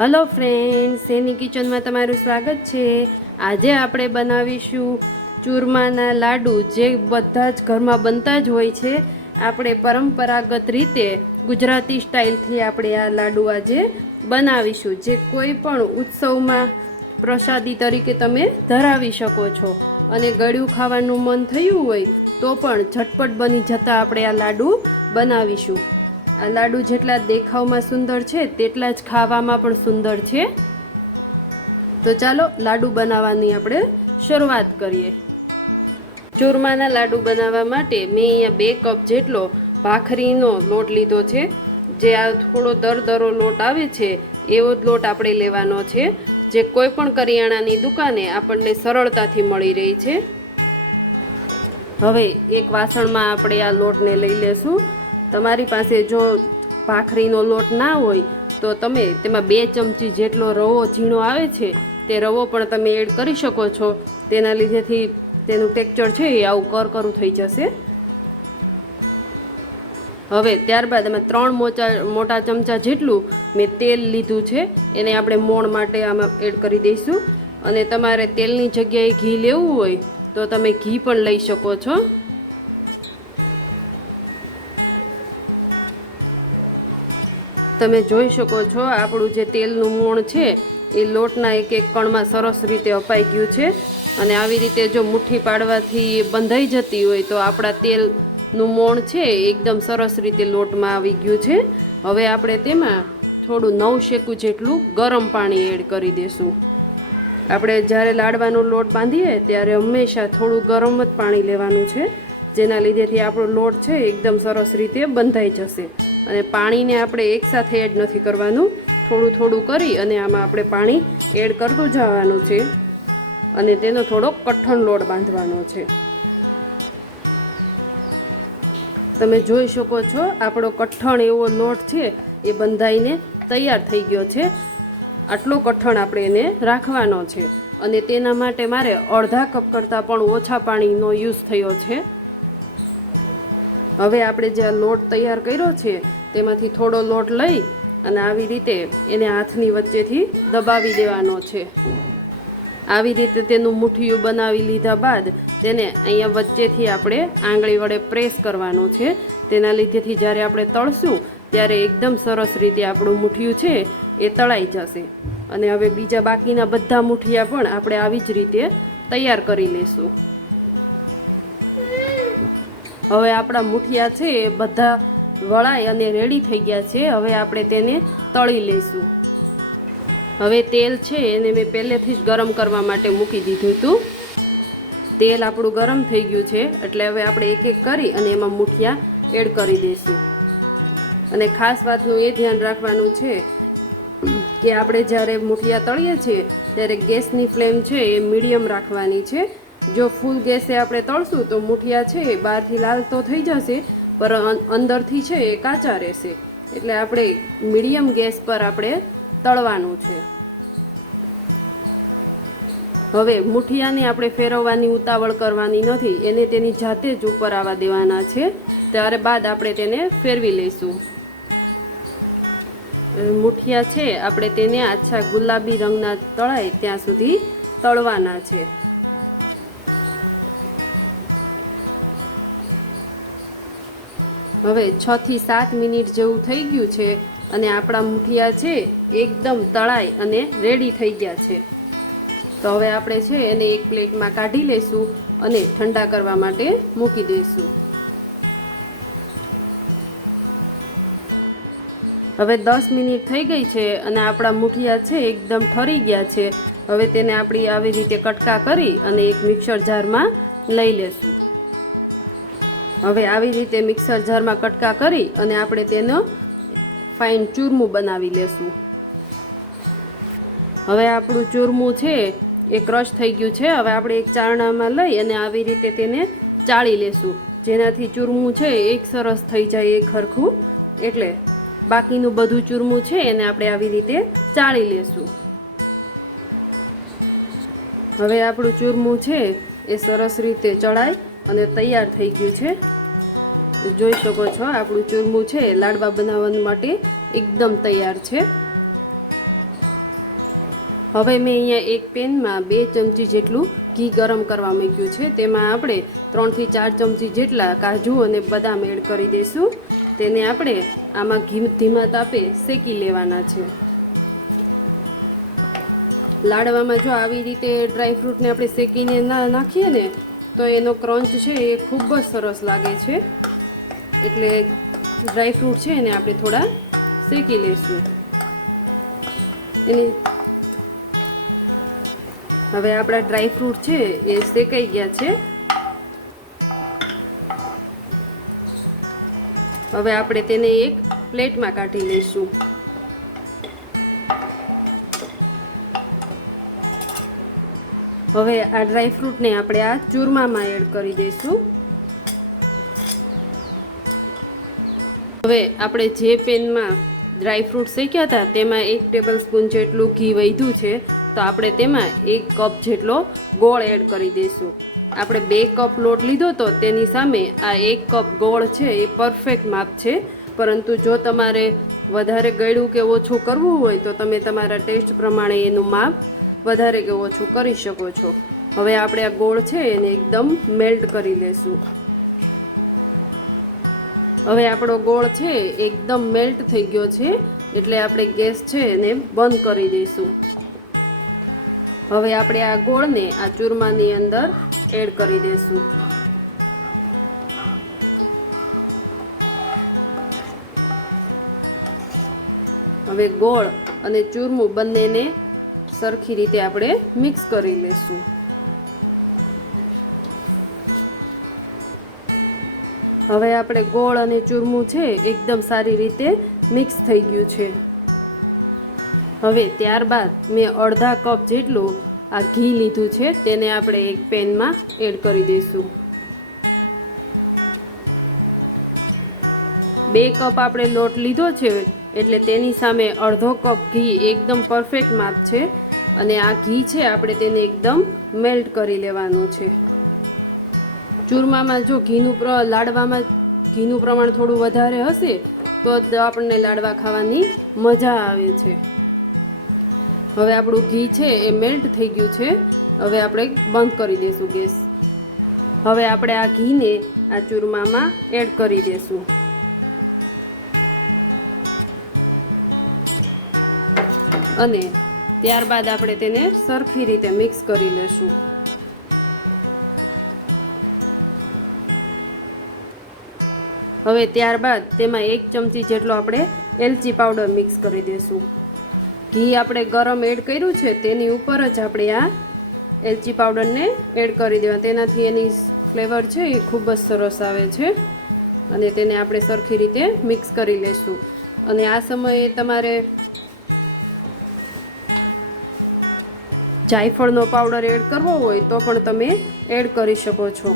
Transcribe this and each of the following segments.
Hello friends, सेनी kitchen में तमारुं स्वागत है। आज आपणे बनावीशुं चूरमाना लाडू, जे बधा ज घरमां बनता ज होय छे। आपणे परंपरागत रीते गुजराती स्टाइल थी आपणे आ लाडू आजे बनावीशुं, जे कोई पण उत्सवमां प्रसादी तरीके तमे धरावी शको छो। अने गळ्युं खावानुं मन थयुं होय तो पण झटपट बनी जता आपणे आ लाडू बनावीशुं। आ लाडू जेटला देखावमां सुंदर छे तेटला ज खावामां पण सुंदर छे। तो चालो लाडू बनाववानी आपणे शरूआत करीए। चूरमाना लाडू बनाववा माटे मैं अहींया 2 कप जेटलो भाखरीनो लोट लीधो छे। जे आ थोड़ो दरदरो लोट आवे छे एवो ज लोट आपणे लेवानो छे, जे कोई पण करियाणानी दुकाने आपणने सरळताथी मळी रही छे। हवे एक वासणमां आपणे आ लोटने लई लेशुं। तमारी पासे जो भाखरीनो लोट ना होय तो तमे तेमां 2 चमची जेटलो रवो झीणो आवे छे ते रवो पण तमे एड करी शको छो। तेना लीधेथी तेनुं टेक्चर छे ए आवुं करकरुं थई जशे। हवे त्यारबाद અમે 3 मोटा चमचा जेटલું મેં તેલ લીધું છે, એને આપણે મોણ માટે આમાં એડ કરી દઈશું। અને તમારે તેલની જગ્યાએ ઘી લેવું હોય તો તમે ઘી પણ લઈ શકો છો। તમે જોઈ શકો છો આપણું જે તેલનું મોણ છે એ લોટના એક એક કણમાં સરસ રીતે અપાઈ ગયું છે। અને આવી રીતે જો મુઠ્ઠી પાડવાથી બંધાઈ જતી હોય તો આપણા તેલનું મોણ છે એકદમ સરસ રીતે લોટમાં આવી ગયું છે। હવે આપણે તેમાં થોડું 9 શેકું જેટલું ગરમ પાણી એડ કરી દેશું। આપણે જ્યારે લાડવાનો લોટ બાંધીએ ત્યારે હંમેશા થોડું ગરમ જ પાણી લેવાનું છે, જેના લીધેથી આપણો લોટ છે એકદમ સરસ રીતે બંધાઈ જશે। અને પાણીને આપણે એકસાથે એડ નથી કરવાનું, થોડું થોડું કરી અને આમાં આપણે પાણી એડ કરતું જવાનું છે અને તેનો થોડો કઠણ લોટ બાંધવાનો છે। તમે જોઈ શકો છો આપણો કઠણ એવો લોટ છે એ બંધાઈને તૈયાર થઈ ગયો છે। આટલો કઠણ આપણે એને રાખવાનો છે અને તેના માટે મારે અડધા કપ કરતાં પણ ઓછા પાણીનો યુઝ થયો છે। હવે આપણે જે આ લોટ તૈયાર કર્યો છે તેમાંથી થોડો લોટ લઈ અને આવી રીતે એને હાથની વચ્ચેથી દબાવી દેવાનો છે। આવી રીતે તેનું મુઠ્ઠિયું બનાવી લીધા બાદ તેને અહીંયા વચ્ચેથી આપણે આંગળી વડે પ્રેસ કરવાનું છે। તેના લીધેથી જ્યારે આપણે તળશું ત્યારે એકદમ સરસ રીતે આપણું મુઠ્ઠિયું છે એ તળાઈ જશે। અને હવે બીજા બાકીના બધા મુઠ્ઠિયા પણ આપણે આવી જ રીતે તૈયાર કરી લેશું। હવે આપણા મુઠિયા છે એ બધા વળાઈ અને રેડી થઈ ગયા છે। હવે આપણે તેને તળી લઈશું। હવે તેલ છે એને મેં પહેલેથી જ ગરમ કરવા માટે મૂકી દીધું હતું। તેલ આપણું ગરમ થઈ ગયું છે એટલે હવે આપણે એક એક કરી અને એમાં મુઠિયા એડ કરી દઈશું। અને ખાસ વાતનું એ ધ્યાન રાખવાનું છે કે આપણે જ્યારે મુઠિયા તળીએ છીએ ત્યારે ગેસની ફ્લેમ છે એ મીડિયમ રાખવાની છે। જો ફૂલ ગેસે આપણે તળશું તો મુઠિયા છે બહારથી લાલ તો થઈ જશે પર અંદરથી છે એ કાચા રહેશે, એટલે આપણે મીડિયમ ગેસ પર આપણે તળવાનું છે। હવે મુઠિયાને આપણે ફેરવવાની ઉતાવળ કરવાની નથી, એને તેની જાતે જ ઉપર આવવા દેવાના છે। ત્યારબાદ આપણે તેને ફેરવી લઈશું। મુઠિયા છે આપણે તેને આછા ગુલાબી રંગના તળાય ત્યાં સુધી તળવાના છે। હવે 6 થી 7 મિનિટ જેવું થઈ ગયું છે અને આપણા મુઠિયા છે એકદમ તળાઈ અને રેડી થઈ ગયા છે। તો હવે આપણે છે એને એક પ્લેટમાં કાઢી લઈશું અને ઠંડા કરવા માટે મૂકી દઈશું। હવે 10 મિનિટ થઈ ગઈ છે અને આપણા મુઠિયા છે એકદમ ઠરી ગયા છે। હવે તેને આપણી આવી રીતે કટકા કરી અને એક મિક્સર જારમાં લઈ લેશું। હવે આવી રીતે મિક્સર જારમાં કટકા કરી અને આપણે તેનો ફાઇન ચૂરમું બનાવી લેશું। હવે આપણું ચૂરમું છે એ ક્રશ થઈ ગયું છે। હવે આપણે એક ચારણામાં લઈ અને આવી રીતે તેને ચાળી લેશું, જેનાથી ચૂરમું છે એક સરસ થઈ જાય એક સરખું। એટલે બાકીનું બધું ચૂરમું છે એને આપણે આવી રીતે ચાળી લેશું। હવે આપણું ચૂરમું છે એ સરસ રીતે ચડાઈ અને તૈયાર થઈ ગયું છે। જોઈ શકો છો આપણું ચૂરમું છે લાડવા બનાવવા માટે એકદમ તૈયાર છે। હવે મેં અહીંયા એક પેનમાં 2 ચમચી જેટલું ઘી ગરમ કરવા મૂક્યું છે. તેમાં આપણે 3 થી 4 ચમચી જેટલા કાજુ અને બદામ એડ કરી દઈશું. તેને આપણે આમાં ઘી ધીમા તાપે શેકી લેવાના છે. લાડવામાં જો આવી રીતે ડ્રાયફ્રૂટને આપણે શેકીને નાખીએ ને તો એનો ક્રંચ છે એ ખૂબ જ સરસ લાગે છે. એટલે ડ્રાયફ્રૂટ છે એને આપણે થોડા શેકી લઈશું. હવે આપણા ડ્રાયફ્રૂટ છે એ શેકાઈ ગયા છે. હવે આપણે તેને એક પ્લેટમાં કાઢી લઈશું. હવે આ ડ્રાયફ્રૂટને આપણે આ ચૂરમામાં એડ કરી દઈશું. હવે આપણે જે પેનમાં ડ્રાયફ્રૂટ શેક્યા હતા તેમાં 1 ટેબલ સ્પૂન જેટલું ઘી વધ્યું છે, તો આપણે તેમાં 1 કપ જેટલો ગોળ એડ કરી દઈશું. આપણે 2 કપ લોટ લીધો તો તેની સામે આ 1 કપ ગોળ છે એ પરફેક્ટ માપ છે. પરંતુ જો તમારે વધારે ગળ્યું કે ઓછું કરવું હોય તો તમે તમારા ટેસ્ટ પ્રમાણે એનું માપ વધારે કે ઓછું કરી શકો છો. હવે આપણે આ ગોળ છે એને એકદમ મેલ્ટ કરી લેશું. હવે આપણો ગોળ છે એકદમ મેલ્ટ થઈ ગયો છે, એટલે આપણે ગેસ છે એને બંધ કરી દઈશું. હવે આપણે આ ગોળને આ ચૂરમાની અંદર એડ કરી દઈશું. હવે ગોળ અને ચૂરમું બંનેને સરખી રીતે આપણે મિક્સ કરી લઈશું. હવે આપણે ગોળ અને ચૂરમું છે એકદમ સારી રીતે મિક્સ થઈ ગયું છે. હવે ત્યારબાદ મેં અડધા કપ જેટલું આ ઘી લીધું છે, તેને આપણે એક પેનમાં એડ કરી દઈશું. 2 કપ આપણે લોટ લીધો છે એટલે તેની સામે અડધો કપ ઘી એકદમ પરફેક્ટ માપ છે. અને આ ઘી છે આપણે તેને એકદમ મેલ્ટ કરી લેવાનું છે. ચૂરમામાં જો લાડવામાં ઘીનું પ્રમાણ થોડું વધારે હશે તો જ આપણને લાડવા ખાવાની મજા આવે છે. હવે આપણું ઘી છે એ મેલ્ટ થઈ ગયું છે. હવે આપણે બંધ કરી દઈશું ગેસ. હવે આપણે આ ઘીને આ ચૂરમામાં એડ કરી દઈશું. અને ત્યારબાદ આપણે તેને સરખી રીતે મિક્સ કરી લઈશું. હવે ત્યારબાદ તેમાં 1 ચમચી જેટલો આપણે એલચી પાવડર મિક્સ કરી દઈશું. ઘી આપણે ગરમ એડ કર્યું છે તેની ઉપર જ આપણે આ એલચી પાવડરને એડ કરી દેવા. તેનાથી એની ફ્લેવર છે એ ખૂબ જ સરસ આવે છે. અને તેને આપણે સરખી રીતે મિક્સ કરી લઈશું. અને આ સમયે તમારે જાયફળનો પાવડર એડ કરવો હોય તો પણ તમે એડ કરી શકો છો.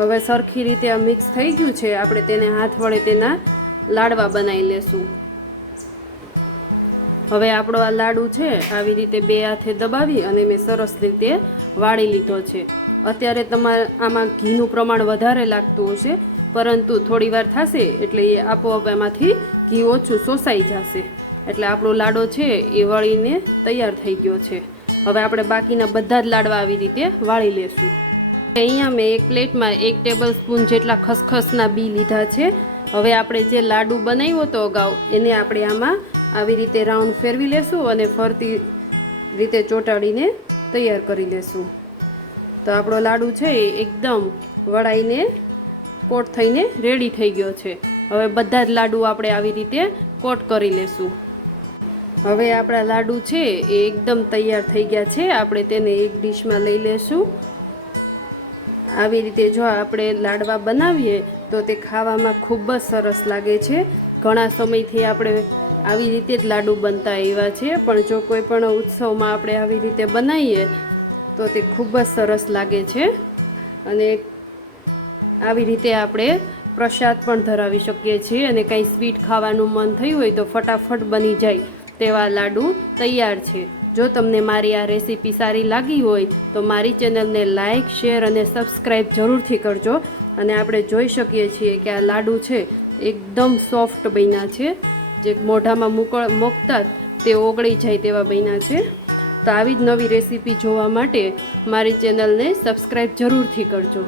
હવે સરખી રીતે આ મિક્સ થઈ ગયું છે. આપણે તેને હાથ વડે તેના લાડવા બનાવી લેશું. હવે આપણો આ લાડુ છે આવી રીતે 2 હાથે દબાવી અને મેં સરસ રીતે વાળી લીધો છે. અત્યારે તમારે આમાં ઘીનું પ્રમાણ વધારે લાગતું હશે, પરંતુ થોડી વાર થશે એટલે એ આપોઆપ એમાંથી ઘી ઓછું શોષાઈ જશે. એટલે આપણો લાડો છે એ વળીને તૈયાર થઈ ગયો છે. હવે આપણે બાકીના બધા જ લાડવા આવી રીતે વાળી લેશું. અહીંયા મેં એક પ્લેટમાં 1 ટેબલ સ્પૂન જેટલા ખસખસના બી લીધા છે. હવે આપણે જે લાડુ બનાવ્યો હતો અગાઉ એને આપણે આમાં આવી રીતે રાઉન્ડ ફેરવી લેશું અને ફરતી રીતે ચોંટાડીને તૈયાર કરી લેશું. તો આપણો લાડુ છે એ એકદમ વળાઈને કોટ થઈને રેડી થઈ ગયો છે. હવે બધા જ લાડુ આપણે આવી રીતે કોટ કરી લેશું. હવે આપણા લાડુ છે એ એકદમ તૈયાર થઈ ગયા છે. આપણે તેને એક ડીશમાં લઈ લેશું. આવી રીતે જો આપણે લાડવા બનાવીએ તો તે ખાવામાં ખૂબ જ સરસ લાગે છે. ઘણા સમયથી આપણે આવી રીતે જ લાડુ બનતા આવ્યા છે, પણ જો કોઈ પણ ઉત્સવમાં આપણે આવી રીતે બનાવીએ તો તે ખૂબ જ સરસ લાગે છે. અને આવી રીતે આપણે પ્રસાદ પણ ધરાવી શકીએ છીએ. અને કંઈ સ્વીટ ખાવાનું મન થયું હોય તો ફટાફટ બની જાય તેવા લાડુ તૈયાર છે. જો તમને મારી આ રેસીપી સારી લાગી હોય તો મારી ચેનલને લાઇક, શેર અને સબસ્ક્રાઈબ જરૂરથી કરજો. અને આપણે જોઈ શકીએ છીએ કે આ લાડુ છે એકદમ સોફ્ટ બન્યા છે. જે મોઢામાં મૂકતા તે ઓગળી જાય તેવા બન્યા છે. તો આવી જ નવી રેસીપી જોવા માટે મારી ચેનલને સબસ્ક્રાઈબ જરૂરથી કરજો.